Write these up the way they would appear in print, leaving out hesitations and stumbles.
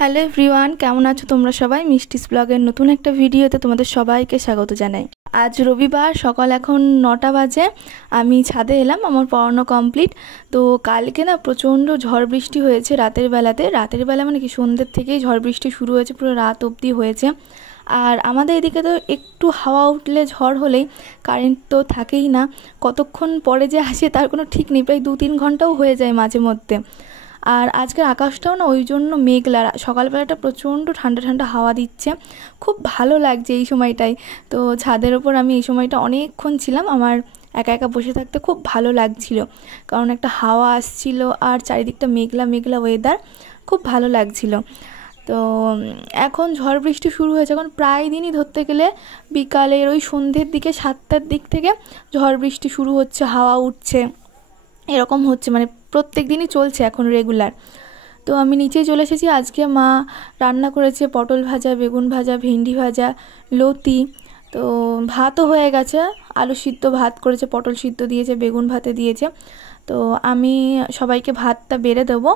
Hello everyone, কেমন আছো তোমরা সবাই? মিষ্টিস ব্লগের নতুন একটা ভিডিওতে তোমাদের সবাইকে স্বাগত জানাই। আজ রবিবার, সকাল এখন 9টা বাজে। আমি ছাদে এলাম, আমার পড়ানো কমপ্লিট। তো কালকে না প্রচণ্ড ঝড় বৃষ্টি হয়েছে রাতের বেলা মানে কি সন্ধ্যের থেকেই ঝড় বৃষ্টি শুরু হয়েছে, পুরো রাত অবধি হয়েছে। আর আমাদের এদিকে তো একটু হাওয়া উঠলে, ঝড় হলেই কারেন্ট তো থাকেই না, কতক্ষণ পরে যে আসে তার কোনো ঠিক নেই, প্রায় 2-3 ঘন্টাও হয়ে যায় মাঝে মধ্যে। আর আজকের আকাশটাও না ওই জন্য মেঘলা, সকালবেলাটা প্রচণ্ড ঠান্ডা ঠান্ডা হাওয়া দিচ্ছে, খুব ভালো লাগছে এই সময়টায়। তো ছাদের ওপর আমি এই সময়টা অনেকক্ষণ ছিলাম, আমার একা একা বসে থাকতে খুব ভালো লাগছিল, কারণ একটা হাওয়া আসছিল আর চারিদিকটা মেঘলা মেঘলা ওয়েদার, খুব ভালো লাগছিল। তো এখন ঝড় বৃষ্টি শুরু হয়েছে, এখন প্রায় দিনই ধরতে গেলে বিকালের ওই সন্ধ্যের দিকে 7টার দিক থেকে ঝড় বৃষ্টি শুরু হচ্ছে, হাওয়া উঠছে, এরকম হচ্ছে, মানে প্রত্যেক দিনই চলছে এখন রেগুলার। তো আমি নিচেই চলে এসেছি। আজকে মা রান্না করেছে পটল ভাজা, বেগুন ভাজা, ভেন্ডি ভাজা, লতি। তো ভাতও হয়ে গেছে, আলু সিদ্ধ ভাত করেছে, পটল সিদ্ধ দিয়েছে, বেগুন ভাতে দিয়েছে। তো আমি সবাইকে ভাতটা বেড়ে দেবো।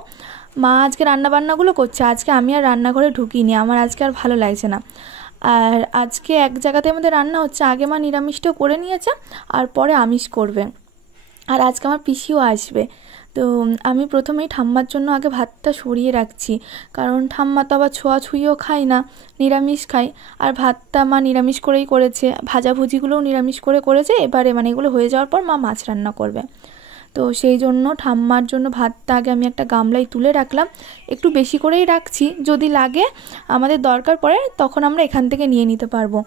মা আজকে রান্নাবান্নাগুলো করছে, আজকে আমি আর রান্নাঘরে ঢুকিনি, আমার আজকে আর ভালো লাগছে না। আর আজকে এক জায়গাতে আমাদের রান্না হচ্ছে, আগে মা নিরামিষটাও করে নিয়েছে আর পরে আমিষ করবে। আর আজকে আমার পিসিও আসবে। তো আমি প্রথমেই ঠাম্মার জন্য আগে ভাতটা সরিয়ে রাখছি, কারণ ঠাম্মা তো আবার ছোঁয়াছুঁইও খায় না, নিরামিষ খায়। আর ভাতটা মা নিরামিষ করেই করেছে, ভাজাভুজিগুলোও নিরামিষ করেছে। এবারে মানে এগুলো হয়ে যাওয়ার পর মা মাছ রান্না করবে। তো সেই জন্য ঠাম্মার জন্য ভাতটা আগে আমি একটা গামলায় তুলে রাখলাম, একটু বেশি করেই রাখছি, যদি লাগে আমাদের দরকার পড়ে তখন আমরা এখান থেকে নিয়ে নিতে পারবো।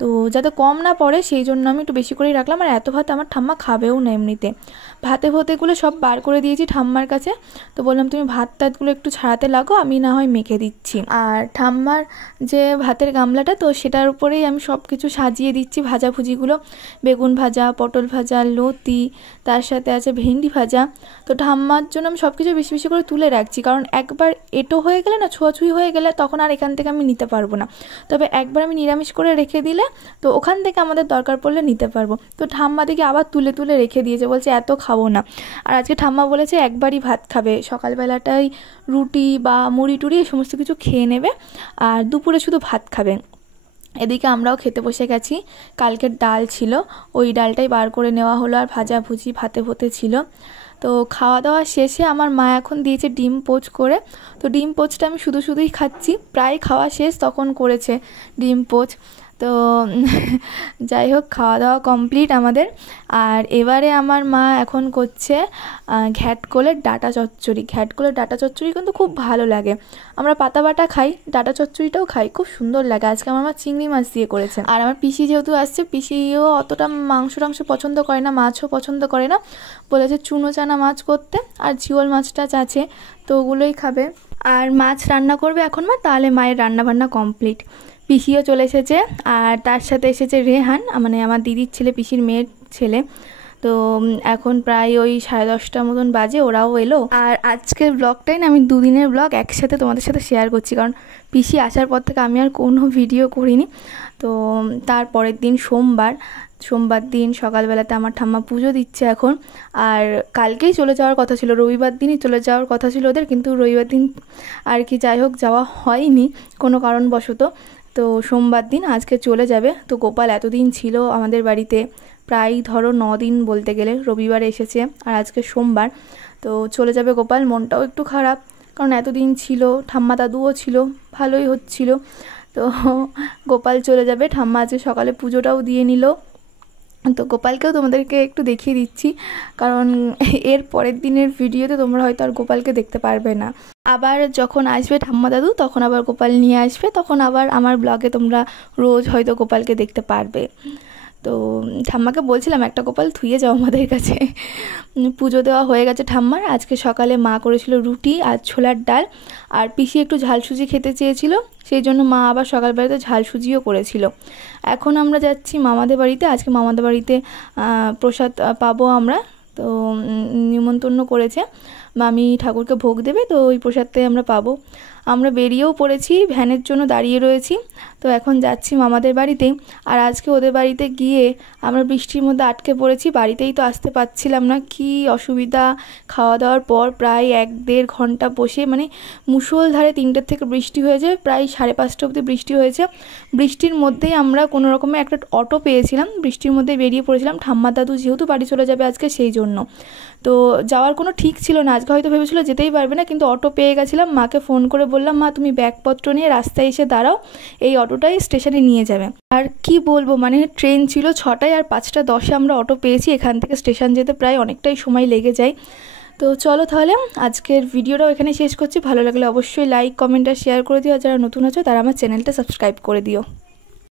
তো যাতে কম না পড়ে সেই জন্য আমি একটু বেশি করেই রাখলাম। আর এত ভাত আমার ঠাম্মা খাবেও না এমনিতে। ভাতেগুলো সব বার করে দিয়েছি ঠাম্মার কাছে। তো বললাম তুমি ভাত টাতগুলো একটু ছাড়াতে লাগো, আমি না হয় মেখে দিচ্ছি। আর ঠাম্মার যে ভাতের গামলাটা, তো সেটার উপরেই আমি সব কিছু সাজিয়ে দিচ্ছি ভাজাভুজিগুলো, বেগুন ভাজা, পটল ভাজা, লতি, তার সাথে আছে ভেন্ডি ভাজা। তো ঠাম্মার জন্য আমি সব কিছু বেশি বেশি করে তুলে রাখছি, কারণ একবার এটো হয়ে গেলে না, ছোঁয়াছুঁই হয়ে গেলে তখন আর এখান থেকে আমি নিতে পারবো না। তবে একবার আমি নিরামিষ করে রেখে দিলে তো ওখান থেকে আমাদের দরকার পড়লে নিতে পারবো। তো ঠাম্মা দিকে আবার তুলে তুলে রেখে দিয়েছে, বলছে এত খাবো না। আর আজকে ঠাম্মা বলেছে একবারই ভাত খাবে, সকালবেলাটাই রুটি বা মুড়ি টুড়ি এই সমস্ত কিছু খেয়ে নেবে, আর দুপুরে শুধু ভাত খাবে। এদিকে আমরাও খেতে বসে গেছি। কালকের ডাল ছিল, ওই ডালটাই বার করে নেওয়া হলো, আর ভাজাভুজি ভাতে ছিল। তো খাওয়া দাওয়া শেষে আমার মা এখন দিয়েছে ডিম পোচ করে। তো ডিম পোচটা আমি শুধুই খাচ্ছি, প্রায় খাওয়া শেষ তখন করেছে ডিম পোচ। তো যাই হোক, খাওয়া দাওয়া কমপ্লিট আমাদের। আর এবারে আমার মা এখন করছে ঘ্যাটকোলের ডাঁটা চচ্চড়ি কিন্তু খুব ভালো লাগে। আমরা পাতা বাটা খাই, ডাঁটা চচ্চড়িটাও খাই, খুব সুন্দর লাগে। আজকে আমার মা চিংড়ি মাছ দিয়ে করেছে। আর আমার পিসি যেহেতু আসছে, পিসিও অতটা মাংস পছন্দ করে না, মাছও পছন্দ করে না, বলেছে চুনো চানা মাছ করতে, আর জিওল মাছটা আছে, তো ওগুলোই খাবে। আর মাছ রান্না করবে এখন মা, তাহলে মায়ের রান্নাবান্না কমপ্লিট। পিসিও চলে এসেছে, আর তার সাথে এসেছে রেহান, মানে আমার দিদির ছেলে, পিসির মেয়ের ছেলে। তো এখন প্রায় ওই 10:30 মতন বাজে, ওরাও এলো। আর আজকের ব্লগটাই না আমি 2 দিনের ব্লগ একসাথে তোমাদের সাথে শেয়ার করছি, কারণ পিসি আসার পর থেকে আমি আর কোনো ভিডিও করিনি। তো তারপরের দিন সোমবার দিন সকালবেলাতে আমার ঠাম্মা পুজো দিচ্ছে এখন। আর কালকেই চলে যাওয়ার কথা ছিল, রবিবার দিনই চলে যাওয়ার কথা ছিল ওদের, কিন্তু রবিবার দিন আর কি যাই হোক যাওয়া হয়নি কোনো কারণবশত। তো সোমবার দিন আজকে চলে যাবে। তো গোপাল এতদিন ছিল আমাদের বাড়িতে, প্রায় ধরো 9 দিন বলতে গেলে, রবিবারে এসেছে আর আজকে সোমবার। তো চলে যাবে গোপাল, মনটাও একটু খারাপ, কারণ এতদিন ছিল, ঠাম্মা দাদুও ছিল, ভালোই হচ্ছিল। তো গোপাল চলে যাবে। ঠাম্মা আজকে সকালে পুজোটাও দিয়ে নিল। তো গোপালকেও তোমাদেরকে একটু দেখিয়ে দিচ্ছি, কারণ এর পরের দিনের ভিডিওতে তোমরা হয়তো আর গোপালকে দেখতে পারবে না। আবার যখন আসবে ঠাম্মা দাদু, তখন আবার গোপাল নিয়ে আসবে, তখন আবার আমার ব্লগে তোমরা রোজ হয়তো গোপালকে দেখতে পারবে। তো ঠাম্মাকে বলছিলাম একটা গোপাল থুয়ে যাও আমাদের কাছে। পুজো দেওয়া হয়ে গেছে ঠাম্মার। আজকে সকালে মা করেছিল রুটি আর ছোলার ডাল, আর পিসি একটু ঝাল সুজি খেতে চেয়েছিল, সেই জন্য মা আবার সকালবেলাতে ঝাল সুজিও করেছিল। এখন আমরা যাচ্ছি মামাদের বাড়িতে। আজকে মামাদের বাড়িতে প্রসাদ পাবো আমরা, তো নিমন্ত্রণ করেছে। মামি ঠাকুরকে ভোগ দেবে, তো ওই প্রসাদটাই আমরা পাবো। আমরা বেরিয়েও পড়েছি, ভ্যানের জন্য দাঁড়িয়ে রয়েছি। তো এখন যাচ্ছি মামাদের বাড়িতে। আর আজকে ওদের বাড়িতে গিয়ে আমরা বৃষ্টির মধ্যে আটকে পড়েছি, বাড়িতেই তো আসতে পারছিলাম না, কি অসুবিধা। খাওয়া দাওয়ার পর প্রায় 1-1.5 ঘন্টা বসে, মানে মুষলধারে 3টের থেকে বৃষ্টি হয়েছে, প্রায় 5:30 অবধি বৃষ্টি হয়েছে। বৃষ্টির মধ্যেই আমরা কোনো রকমে একটা অটো পেয়েছিলাম, বৃষ্টির মধ্যে বেরিয়ে পড়েছিলাম। ঠাম্মা দাদু যেহেতু বাড়ি চলে যাবে আজকে, সেই জন্য তো যাওয়ার কোনো ঠিক ছিল না। আজকে হয়তো ভেবেছিল যেতেই পারবে না, কিন্তু অটো পেয়ে গেছিলাম। মাকে ফোন করে বললাম, মা তুমি ব্যাগপত্র নিয়ে রাস্তায় এসে দাঁড়াও, এই অটোটাই স্টেশনে নিয়ে যাবে। আর কি বলবো, মানে ট্রেন ছিল 6টায়, আর 5:10 আমরা অটো পেয়েছি। এখান থেকে স্টেশন যেতে প্রায় অনেকটাই সময় লেগে যায়। তো চলো তাহলে আজকের ভিডিওটাও এখানে শেষ করছি। ভালো লাগলে অবশ্যই লাইক, কমেন্ট আর শেয়ার করে দিও। আর যারা নতুন আছো তারা আমার চ্যানেলটা সাবস্ক্রাইব করে দিও।